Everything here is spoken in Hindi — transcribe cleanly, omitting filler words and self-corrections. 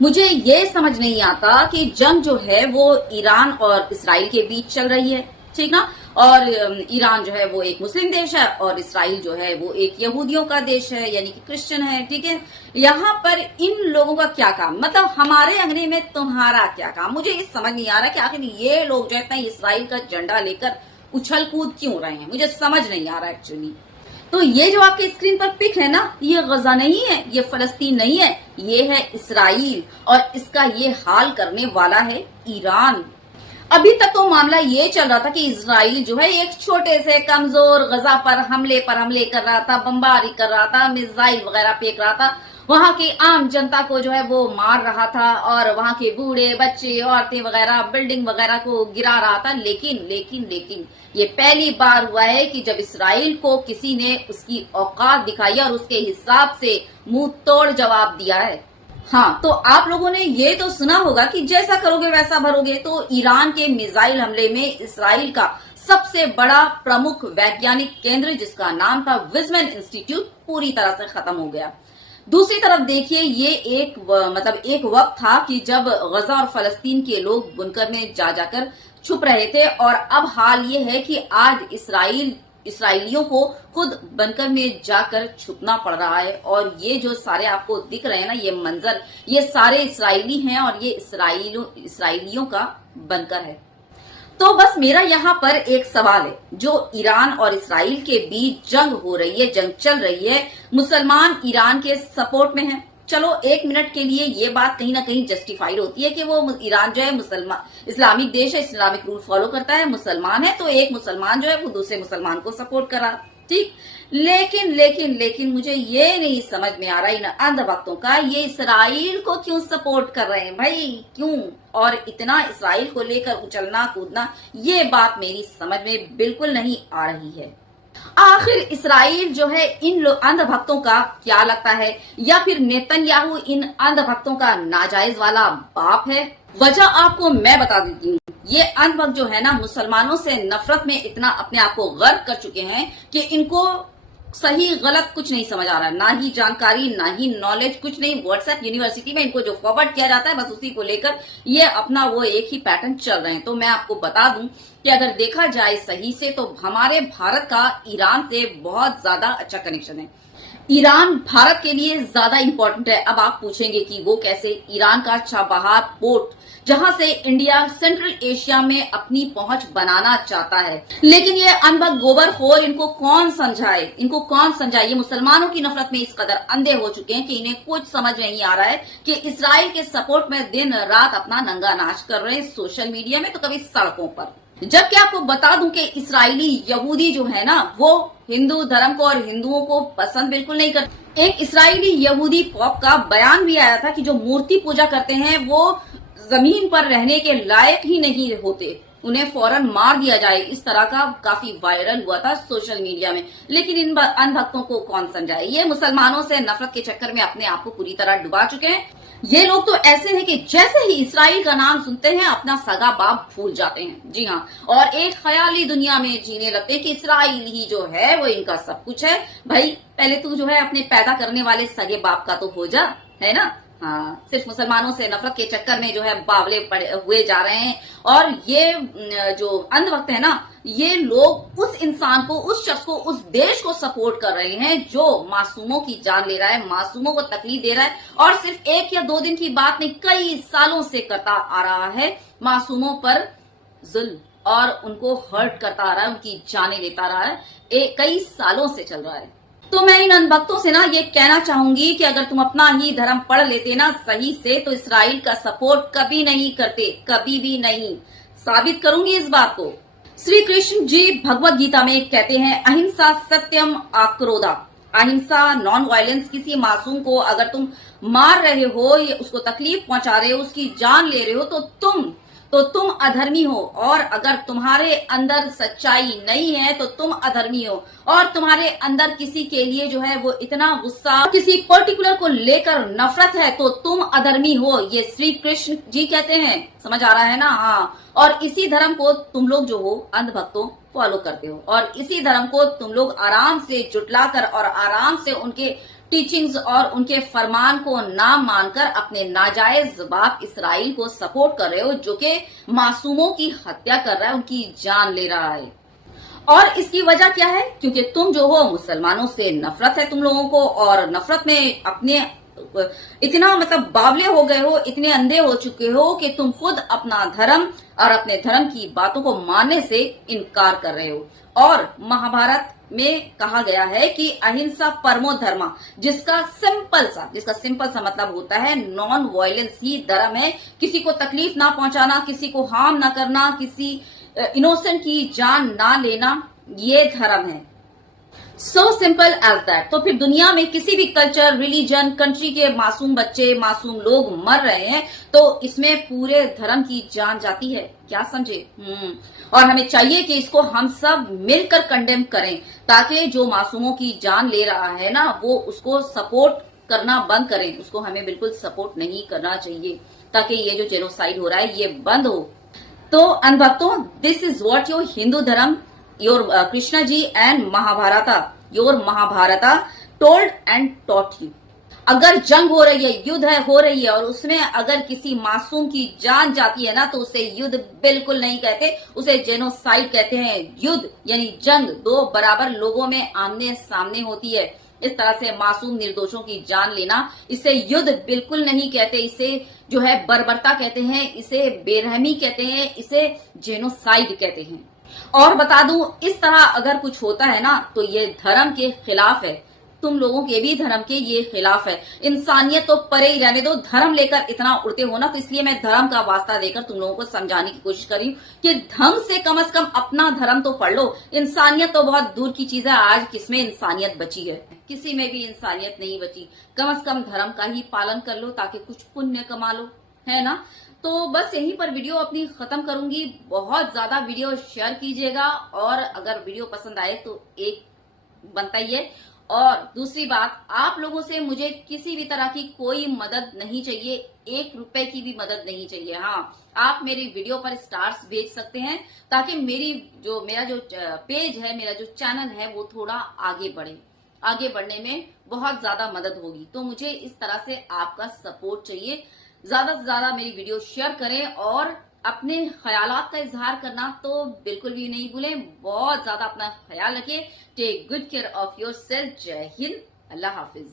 मुझे ये समझ नहीं आता कि जंग जो है वो ईरान और इसराइल के बीच चल रही है, ठीक ना। और ईरान जो है वो एक मुस्लिम देश है और इसराइल जो है वो एक यहूदियों का देश है, यानी कि क्रिश्चियन है, ठीक है। यहाँ पर इन लोगों का क्या काम, मतलब हमारे अंगने में तुम्हारा क्या काम। मुझे ये समझ नहीं आ रहा कि आखिर ये लोग जो है इसराइल का झंडा लेकर उछल कूद क्यों रहे हैं, मुझे समझ नहीं आ रहा एक्चुअली। तो ये जो आपके स्क्रीन पर पिक है ना, ये गजा नहीं है, ये फलस्तीन नहीं है, ये है इसराइल और इसका ये हाल करने वाला है ईरान। अभी तक तो मामला ये चल रहा था कि इसराइल जो है एक छोटे से कमजोर गजा पर हमले कर रहा था, बमबारी कर रहा था, मिसाइल वगैरह फेंक रहा था, वहां की आम जनता को जो है वो मार रहा था और वहां के बूढ़े बच्चे औरतें वगैरह बिल्डिंग वगैरह को गिरा रहा था। लेकिन ये पहली बार हुआ है कि जब इसराइल को किसी ने उसकी औकात दिखाई और उसके हिसाब से मुंह तोड़ जवाब दिया है। हाँ, तो आप लोगों ने ये तो सुना होगा कि जैसा करोगे वैसा भरोगे। तो ईरान के मिसाइल हमले में इसराइल का सबसे बड़ा प्रमुख वैज्ञानिक केंद्र, जिसका नाम था विज़मैन इंस्टीट्यूट, पूरी तरह से खत्म हो गया। दूसरी तरफ देखिए, ये एक वक्त था कि जब गजा और फलस्तीन के लोग बुनकर में जाकर छुप रहे थे और अब हाल ये है कि आज इसराइलियों को खुद बंकर में जाकर छुपना पड़ रहा है। और ये जो सारे आपको दिख रहे हैं ना, ये मंजर, ये सारे इसराइली हैं और ये इसराइलियों का बंकर है। तो बस मेरा यहाँ पर एक सवाल है, जो ईरान और इसराइल के बीच जंग हो रही है, जंग चल रही है, मुसलमान ईरान के सपोर्ट में हैं। चलो एक मिनट के लिए ये बात कहीं ना कहीं जस्टिफाइड होती है कि वो ईरान जो है मुसलमान इस्लामिक देश है, इस्लामिक रूल फॉलो करता है, मुसलमान है, तो एक मुसलमान जो है वो दूसरे मुसलमान को सपोर्ट करा, ठीक। लेकिन मुझे ये नहीं समझ में आ रहा इन अंधभक्तों का, ये इसराइल को क्यों सपोर्ट कर रहे हैं भाई, क्यों, और इतना इसराइल को लेकर उछलना कूदना, ये बात मेरी समझ में बिल्कुल नहीं आ रही है। आखिर इसराइल जो है इन अंधभक्तों का क्या लगता है, या फिर नेतन्याहू इन अंधभक्तों का नाजायज वाला बाप है? वजह आपको मैं बता देती हूँ। ये अंधभक्त जो है ना, मुसलमानों से नफरत में इतना अपने आप को गर्क कर चुके हैं कि इनको सही गलत कुछ नहीं समझ आ रहा, ना ही जानकारी, ना ही नॉलेज, कुछ नहीं। व्हाट्सएप यूनिवर्सिटी में इनको जो फॉरवर्ड किया जाता है, बस उसी को लेकर ये अपना वो एक ही पैटर्न चल रहे हैं। तो मैं आपको बता दूं कि अगर देखा जाए सही से, तो हमारे भारत का ईरान से बहुत ज्यादा अच्छा कनेक्शन है। ईरान भारत के लिए ज्यादा इंपॉर्टेंट है। अब आप पूछेंगे कि वो कैसे? ईरान का चाबहार पोर्ट, जहां से इंडिया सेंट्रल एशिया में अपनी पहुंच बनाना चाहता है, लेकिन ये अनबक गोबरखोर, इनको कौन समझाए? ये मुसलमानों की नफरत में इस कदर अंधे हो चुके हैं कि इन्हें कुछ समझ नहीं आ रहा है कि इसराइल के सपोर्ट में दिन रात अपना नंगा नाच कर रहे हैं, सोशल मीडिया में तो कभी सड़कों पर। जबकि आपको बता दूं कि इसराइली यहूदी जो है ना, वो हिंदू धर्म को और हिंदुओं को पसंद बिल्कुल नहीं करते। एक इसराइली यहूदी पॉप का बयान भी आया था कि जो मूर्ति पूजा करते हैं वो जमीन पर रहने के लायक ही नहीं होते, उन्हें फौरन मार दिया जाए। इस तरह का काफी वायरल हुआ था सोशल मीडिया में। लेकिन इन अंधभक्तों को कौन समझाए? ये मुसलमानों से नफरत के चक्कर में अपने आप को पूरी तरह डुबा चुके हैं। ये लोग तो ऐसे हैं कि जैसे ही इसराइल का नाम सुनते हैं अपना सगा बाप भूल जाते हैं। जी हाँ, और एक ख्याली दुनिया में जीने लगते हैं कि इसराइल ही जो है वो इनका सब कुछ है। भाई पहले तू जो है अपने पैदा करने वाले सगे बाप का तो हो जा, है ना। हाँ, सिर्फ मुसलमानों से नफरत के चक्कर में जो है बावले पड़े हुए जा रहे हैं। और ये जो अंधभक्त है ना, ये लोग उस इंसान को, उस शख्स को, उस देश को सपोर्ट कर रहे हैं जो मासूमों की जान ले रहा है, मासूमों को तकलीफ दे रहा है, और सिर्फ एक या दो दिन की बात नहीं, कई सालों से करता आ रहा है, मासूमों पर जुल्म और उनको हर्ट करता आ रहा है, उनकी जानें लेता रहा है, कई सालों से चल रहा है। तो मैं इन अनभक्तों से ना ये कहना चाहूंगी कि अगर तुम अपना ही धर्म पढ़ लेते ना सही से, तो इसराइल का सपोर्ट कभी नहीं करते, कभी भी नहीं। साबित करूंगी इस बात को। श्री कृष्ण जी भगवत गीता में कहते हैं, अहिंसा सत्यम अक्रोधा, अहिंसा नॉन वायलेंस। किसी मासूम को अगर तुम मार रहे हो या उसको तकलीफ पहुंचा रहे हो, उसकी जान ले रहे हो, तो तुम अधर्मी हो। और अगर तुम्हारे अंदर सच्चाई नहीं है तो तुम अधर्मी हो। और तुम्हारे अंदर किसी के लिए जो है वो इतना गुस्सा, किसी पर्टिकुलर को लेकर नफरत है, तो तुम अधर्मी हो। ये श्री कृष्ण जी कहते हैं, समझ आ रहा है ना। हाँ, और इसी धर्म को तुम लोग जो हो अंधभक्तों फॉलो करते हो, और इसी धर्म को तुम लोग आराम से जुटलाकर और आराम से उनके टीचिंग्स और उनके फरमान को ना मानकर अपने नाजायज बाप इसराइल को सपोर्ट कर रहे हो, जो कि मासूमों की हत्या कर रहा है, उनकी जान ले रहा है। और इसकी वजह क्या है? क्योंकि तुम जो हो, मुसलमानों से नफरत है तुम लोगों को, और नफरत में अपने इतना मतलब बावले हो गए हो, इतने अंधे हो चुके हो कि तुम खुद अपना धर्म और अपने धर्म की बातों को मानने से इनकार कर रहे हो। और महाभारत में कहा गया है कि अहिंसा परमो धर्म, जिसका सिंपल सा मतलब होता है नॉन वायलेंस ही धर्म है। किसी को तकलीफ ना पहुंचाना, किसी को हार्म ना करना, किसी इनोसेंट की जान ना लेना, ये धर्म है। So simple as that. तो फिर दुनिया में किसी भी कल्चर, रिलीजन, कंट्री के मासूम बच्चे, मासूम लोग मर रहे हैं, तो इसमें पूरे धर्म की जान जाती है। क्या समझे? और हमें चाहिए कि इसको हम सब मिलकर कंडेम करें, ताकि जो मासूमों की जान ले रहा है ना, वो उसको सपोर्ट करना बंद करें। उसको हमें बिल्कुल सपोर्ट नहीं करना चाहिए, ताकि ये जो जेनोसाइड हो रहा है ये बंद हो। तो अनभक्तों, this is what your Hindu dharma, your Krishna ji and Mahabharata, your Mahabharata told and taught you. अगर जंग हो रही है, युद्ध हो रही है, और उसमें अगर किसी मासूम की जान जाती है ना, तो उसे युद्ध बिल्कुल नहीं कहते, उसे जेनोसाइड कहते हैं। युद्ध यानी जंग, दो बराबर लोगों में आमने सामने होती है। इस तरह से मासूम निर्दोषों की जान लेना, इसे युद्ध बिल्कुल नहीं कहते, इसे जो है बर्बरता कहते हैं, इसे बेरहमी कहते हैं, इसे जेनोसाइड कहते हैं। और बता दूं, इस तरह अगर कुछ होता है ना, तो ये धर्म के खिलाफ है, तुम लोगों के भी धर्म के ये खिलाफ है। इंसानियत तो परे ही रहने दो, धर्म लेकर इतना उड़ते हो ना, तो इसलिए मैं धर्म का वास्ता देकर तुम लोगों को समझाने की कोशिश करी कि ढंग से कम अपना धर्म तो पढ़ लो। इंसानियत तो बहुत दूर की चीज है, आज किसमें इंसानियत बची है? किसी में भी इंसानियत नहीं बची। कम से कम धर्म का ही पालन कर लो, ताकि कुछ पुण्य कमा लो, है ना। तो बस यहीं पर वीडियो अपनी खत्म करूंगी। बहुत ज्यादा वीडियो शेयर कीजिएगा, और अगर वीडियो पसंद आए तो एक बनता ही है। और दूसरी बात, आप लोगों से मुझे किसी भी तरह की कोई मदद नहीं चाहिए, 1 रुपए की भी मदद नहीं चाहिए। हाँ, आप मेरी वीडियो पर स्टार्स भेज सकते हैं, ताकि मेरा जो पेज है, मेरा जो चैनल है, वो थोड़ा आगे बढ़े। आगे बढ़ने में बहुत ज्यादा मदद होगी। तो मुझे इस तरह से आपका सपोर्ट चाहिए। ज्यादा से ज्यादा मेरी वीडियो शेयर करें, और अपने ख्यालात का इजहार करना तो बिल्कुल भी नहीं भूलें। बहुत ज्यादा अपना ख्याल रखें। Take good care of yourself. जय हिंद, अल्लाह हाफिज।